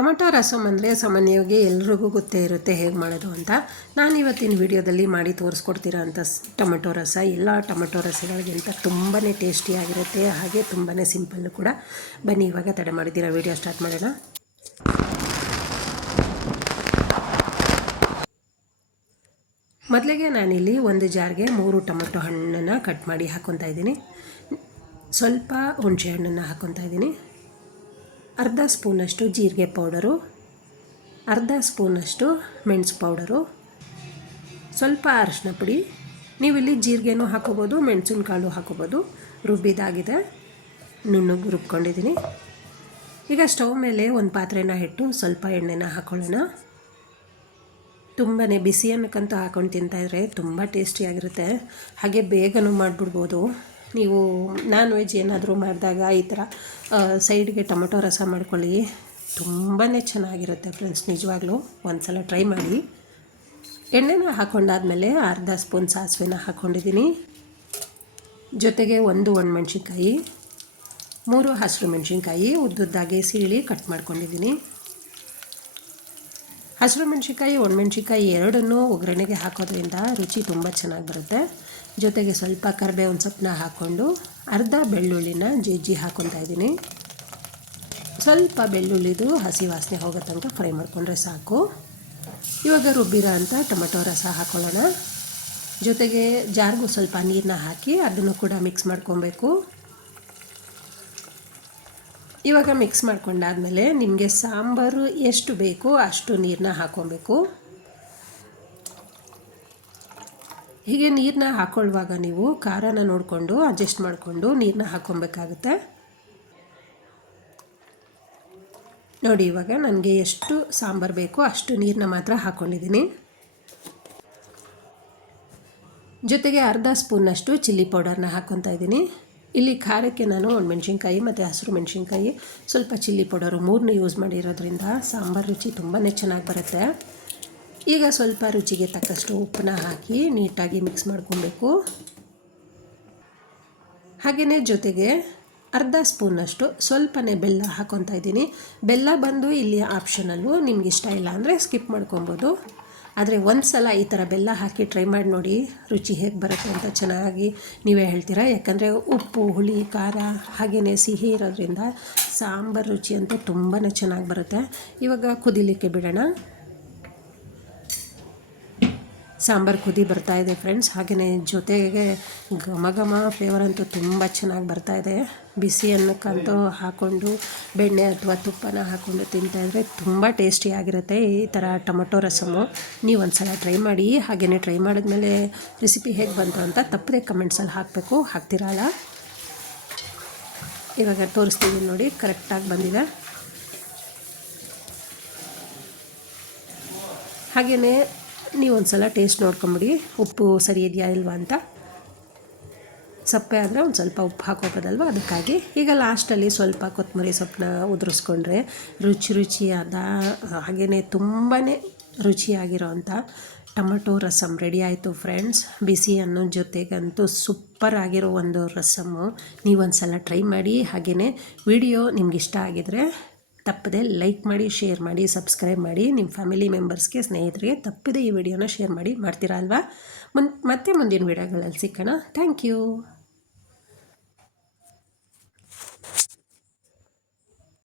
Tomato rasam ಅಂದರೆ ಸಾಮಾನ್ಯವಾಗಿ ಎಲ್ರಿಗೂ ಗೊತ್ತೇ ಇರುತ್ತೆ ಹೇಗೆ ಮಾಡೋದು ಅಂತ. ನಾನು ಇವತ್ತಿನ ವಿಡಿಯೋದಲ್ಲಿ ಮಾಡಿ ತೋರಿಸ್ಕೊಡ್ತೀರಾ ಅಂತ ಟೊಮೆಟೊ ರಸ ಎಲ್ಲ ಟೊಮೆಟೊ ರಸಗಳಿಗಿಂತ ತುಂಬಾ ಟೇಸ್ಟಿಯಾಗಿರುತ್ತೆ, ಹಾಗೆ ತುಂಬಾ ಸಿಂಪಲ್ಲು ಕೂಡ. ಬನ್ನಿ ಇವಾಗ ತಡೆ ಮಾಡಿದ್ದೀರಾ ವಿಡಿಯೋ ಸ್ಟಾರ್ಟ್ ಮಾಡೋಣ. ಮೊದಲಿಗೆ ನಾನಿಲ್ಲಿ ಒಂದು ಜಾರ್ಗೆ 3 ಟೊಮೆಟೊ ಹಣ್ಣನ್ನು ಕಟ್ ಮಾಡಿ ಹಾಕ್ಕೊತಾ ಇದ್ದೀನಿ. ಸ್ವಲ್ಪ ಹುಣಸೆ ಹಣ್ಣನ್ನು ಹಾಕ್ಕೊತಾ ಇದ್ದೀನಿ. ಅರ್ಧ ಸ್ಪೂನಷ್ಟು ಜೀರಿಗೆ ಪೌಡರು, ಅರ್ಧ ಸ್ಪೂನಷ್ಟು ಮೆಣಸು ಪೌಡರು, ಸ್ವಲ್ಪ ಅರಿಶಿನ ಪುಡಿ. ನೀವಿಲ್ಲಿ ಜೀರಿಗೆನೂ ಹಾಕೋಬೋದು, ಮೆಣಸಿನ ಕಾಳು ಹಾಕೋಬೋದು. ರುಬ್ಬಿದಾಗಿದೆ, ನುಣ್ಣಗೆ ರುಬ್ಕೊಂಡಿದ್ದೀನಿ. ಈಗ ಸ್ಟವ್ ಮೇಲೆ ಒಂದು ಪಾತ್ರೆನ ಇಟ್ಟು ಸ್ವಲ್ಪ ಎಣ್ಣೆನ ಹಾಕ್ಕೊಳ್ಳೋಣ. ತುಂಬಾ ಬಿಸಿ ಅನ್ನಕ್ಕಂತೂ ಹಾಕ್ಕೊಂಡು ತಿಂತಾಯಿದ್ರೆ ತುಂಬ ಟೇಸ್ಟಿಯಾಗಿರುತ್ತೆ, ಹಾಗೆ ಬೇಗನೂ ಮಾಡಿಬಿಡ್ಬೋದು. ನೀವು ನಾನ್ ವೆಜ್ ಏನಾದರೂ ಮಾಡಿದಾಗ ಈ ಥರ ಸೈಡ್ಗೆ ಟೊಮೆಟೊ ರಸ ಮಾಡ್ಕೊಳ್ಳಿ, ತುಂಬಾ ಚೆನ್ನಾಗಿರುತ್ತೆ ಫ್ರೆಂಡ್ಸ್. ನಿಜವಾಗ್ಲೂ ಒಂದು ಸಲ ಟ್ರೈ ಮಾಡಿ. ಎಣ್ಣೆನ ಹಾಕ್ಕೊಂಡಾದ್ಮೇಲೆ ಅರ್ಧ ಸ್ಪೂನ್ ಸಾಸಿವೆನ ಹಾಕ್ಕೊಂಡಿದ್ದೀನಿ. ಜೊತೆಗೆ 1 ಒಣಮೆಣ್ಸಿನ್ಕಾಯಿ, 3 ಹಸಿರು ಮೆಣಸಿನ್ಕಾಯಿ ಉದ್ದುದ್ದಾಗೆ ಸೀಳಿ ಕಟ್ ಮಾಡ್ಕೊಂಡಿದ್ದೀನಿ. ಹಸಿರು ಮೆಣಸಿನ್ಕಾಯಿ ಒಣಮೆಣ್ಸಿನ್ಕಾಯಿ ಎರಡನ್ನೂ ಒಗ್ಗರಣೆಗೆ ಹಾಕೋದ್ರಿಂದ ರುಚಿ ತುಂಬ ಚೆನ್ನಾಗಿ ಬರುತ್ತೆ. ಜೊತೆಗೆ ಸ್ವಲ್ಪ ಕರಿಬೇವಿನ ಸೊಪ್ಪನ್ನ ಹಾಕ್ಕೊಂಡು ಅರ್ಧ ಬೆಳ್ಳುಳ್ಳಿನ ಜಜ್ಜಿ ಹಾಕ್ಕೊತಾ ಇದ್ದೀನಿ. ಸ್ವಲ್ಪ ಬೆಳ್ಳುಳ್ಳಿದು ಹಸಿ ವಾಸನೆ ಹೋಗೋ ತನಕ ಫ್ರೈ ಮಾಡಿಕೊಂಡ್ರೆ ಸಾಕು. ಇವಾಗ ರುಬ್ಬಿರೋ ಅಂಥ ಟೊಮೆಟೊ ರಸ ಹಾಕ್ಕೊಳ್ಳೋಣ. ಜೊತೆಗೆ ಜಾರ್ಗೂ ಸ್ವಲ್ಪ ನೀರನ್ನ ಹಾಕಿ ಅದನ್ನು ಕೂಡ ಮಿಕ್ಸ್ ಮಾಡ್ಕೊಬೇಕು. ಇವಾಗ ಮಿಕ್ಸ್ ಮಾಡ್ಕೊಂಡಾದ್ಮೇಲೆ ನಿಮಗೆ ಸಾಂಬಾರು ಎಷ್ಟು ಬೇಕೋ ಅಷ್ಟು ನೀರನ್ನ ಹಾಕ್ಕೊಬೇಕು. ಹೀಗೆ ನೀರನ್ನ ಹಾಕ್ಕೊಳ್ಳುವಾಗ ನೀವು ಖಾರನ ನೋಡಿಕೊಂಡು ಅಡ್ಜಸ್ಟ್ ಮಾಡಿಕೊಂಡು ನೀರನ್ನ ಹಾಕ್ಕೊಬೇಕಾಗುತ್ತೆ. ನೋಡಿ, ಇವಾಗ ನನಗೆ ಎಷ್ಟು ಸಾಂಬಾರು ಬೇಕೋ ಅಷ್ಟು ನೀರನ್ನ ಮಾತ್ರ ಹಾಕ್ಕೊಂಡಿದ್ದೀನಿ. ಜೊತೆಗೆ ಅರ್ಧ ಸ್ಪೂನಷ್ಟು ಚಿಲ್ಲಿ ಪೌಡರ್ನ ಹಾಕ್ಕೊತಾ ಇದ್ದೀನಿ. ಇಲ್ಲಿ ಖಾರಕ್ಕೆ ನಾನು ಒಣಮೆಣ್ಸಿನ್ಕಾಯಿ ಮತ್ತು ಹಸಿರು ಮೆಣಸಿನ್ಕಾಯಿ, ಸ್ವಲ್ಪ ಚಿಲ್ಲಿ ಪೌಡರು 3 ಯೂಸ್ ಮಾಡಿರೋದ್ರಿಂದ ಸಾಂಬಾರು ರುಚಿ ತುಂಬಾ ಚೆನ್ನಾಗಿ ಬರುತ್ತೆ. ಈಗ ಸ್ವಲ್ಪ ರುಚಿಗೆ ತಕ್ಕಷ್ಟು ಉಪ್ಪನ್ನ ಹಾಕಿ ನೀಟಾಗಿ ಮಿಕ್ಸ್ ಮಾಡ್ಕೊಬೇಕು. ಹಾಗೆಯೇ ಜೊತೆಗೆ ಅರ್ಧ ಸ್ಪೂನಷ್ಟು ಸ್ವಲ್ಪನೇ ಬೆಲ್ಲ ಹಾಕ್ಕೊತಾ ಇದ್ದೀನಿ. ಬೆಲ್ಲ ಬಂದು ಇಲ್ಲಿ ಆಪ್ಷನಲ್ಲು, ನಿಮ್ಗೆ ಇಷ್ಟ ಇಲ್ಲ ಅಂದರೆ ಸ್ಕಿಪ್ ಮಾಡ್ಕೊಬೋದು. ಆದರೆ ಒಂದು ಸಲ ಈ ಥರ ಬೆಲ್ಲ ಹಾಕಿ ಟ್ರೈ ಮಾಡಿ ನೋಡಿ, ರುಚಿ ಹೇಗೆ ಬರುತ್ತೆ ಅಂತ ಚೆನ್ನಾಗಿ ನೀವೇ ಹೇಳ್ತೀರಾ. ಯಾಕಂದರೆ ಉಪ್ಪು, ಹುಳಿ, ಖಾರ ಹಾಗೆಯೇ ಸಿಹಿ ಇರೋದ್ರಿಂದ ಸಾಂಬಾರು ರುಚಿ ಅಂತೂ ತುಂಬಾ ಚೆನ್ನಾಗಿ ಬರುತ್ತೆ. ಇವಾಗ ಕುದಿಲಿಕ್ಕೆ ಬಿಡೋಣ. ಸಾಂಬಾರು ಕುದಿ ಬರ್ತಾಯಿದೆ ಫ್ರೆಂಡ್ಸ್. ಹಾಗೆಯೇ ಜೊತೆಗೆ ಘಮ ಘಮ ಫ್ಲೇವರ್ ಅಂತೂ ತುಂಬ ಚೆನ್ನಾಗಿ ಬರ್ತಾಯಿದೆ. ಬಿಸಿ ಅನ್ನಕ್ಕಂತೂ ಹಾಕ್ಕೊಂಡು ಬೆಣ್ಣೆ ಅಥವಾ ತುಪ್ಪನ ಹಾಕ್ಕೊಂಡು ತಿಂತಾಯಿದ್ರೆ ತುಂಬ ಟೇಸ್ಟಿಯಾಗಿರುತ್ತೆ ಈ ಥರ ಟೊಮೆಟೊ ರಸಮು. ನೀವು ಒಂದು ಸಲ ಟ್ರೈ ಮಾಡಿ. ಹಾಗೆಯೇ ಟ್ರೈ ಮಾಡಿದ್ಮೇಲೆ ರೆಸಿಪಿ ಹೇಗೆ ಬಂತು ಅಂತ ತಪ್ಪದೆ ಕಮೆಂಟ್ಸಲ್ಲಿ ಹಾಕಬೇಕು. ಹಾಕ್ತಿರಲ್ಲ, ಇವಾಗ ತೋರಿಸ್ತೀನಿ ನೋಡಿ, ಕರೆಕ್ಟಾಗಿ ಬಂದಿದೆ. ಹಾಗೆಯೇ ನೀವು ಒಂದು ಸಲ ಟೇಸ್ಟ್ ನೋಡ್ಕೊಂಬಿಡಿ, ಉಪ್ಪು ಸರಿ ಇದೆಯಾ ಇಲ್ವಾ ಅಂತ. ಸಪ್ಪೆ ಆದರೆ ಒಂದು ಸ್ವಲ್ಪ ಉಪ್ಪು ಹಾಕೋಬೋದಲ್ವ, ಅದಕ್ಕಾಗಿ. ಈಗ ಲಾಸ್ಟಲ್ಲಿ ಸ್ವಲ್ಪ ಕೊತ್ತಂಬರಿ ಸೊಪ್ಪನ್ನ ಉದುರಿಸ್ಕೊಂಡ್ರೆ ರುಚಿಯಾದ ಹಾಗೆಯೇ ತುಂಬಾ ರುಚಿಯಾಗಿರೋ ಅಂಥ ಟೊಮೆಟೊ ರಸಮ್ ರೆಡಿ ಆಯಿತು ಫ್ರೆಂಡ್ಸ್. ಬಿಸಿ ಅನ್ನೋ ಜೊತೆಗಂತೂ ಸೂಪರ್ ಆಗಿರೋ ಒಂದು ರಸಮ್ಮು. ನೀವೊಂದು ಸಲ ಟ್ರೈ ಮಾಡಿ. ಹಾಗೆಯೇ ವಿಡಿಯೋ ನಿಮ್ಗೆ ಇಷ್ಟ ಆಗಿದರೆ ತಪ್ಪದೆ ಲೈಕ್ ಮಾಡಿ, ಶೇರ್ ಮಾಡಿ, ಸಬ್ಸ್ಕ್ರೈಬ್ ಮಾಡಿ. ನಿಮ್ಮ ಫ್ಯಾಮಿಲಿ ಮೆಂಬರ್ಸ್ಗೆ, ಸ್ನೇಹಿತರಿಗೆ ತಪ್ಪದೆ ಈ ವಿಡಿಯೋನ ಶೇರ್ ಮಾಡಿ. ಮಾಡ್ತೀರಾ ಅಲ್ವಾ? ಮತ್ತೆ ಮುಂದಿನ ವಿಡಿಯೋಗಳಲ್ಲಿ ಸಿಕ್ಕೋಣ. Thank you.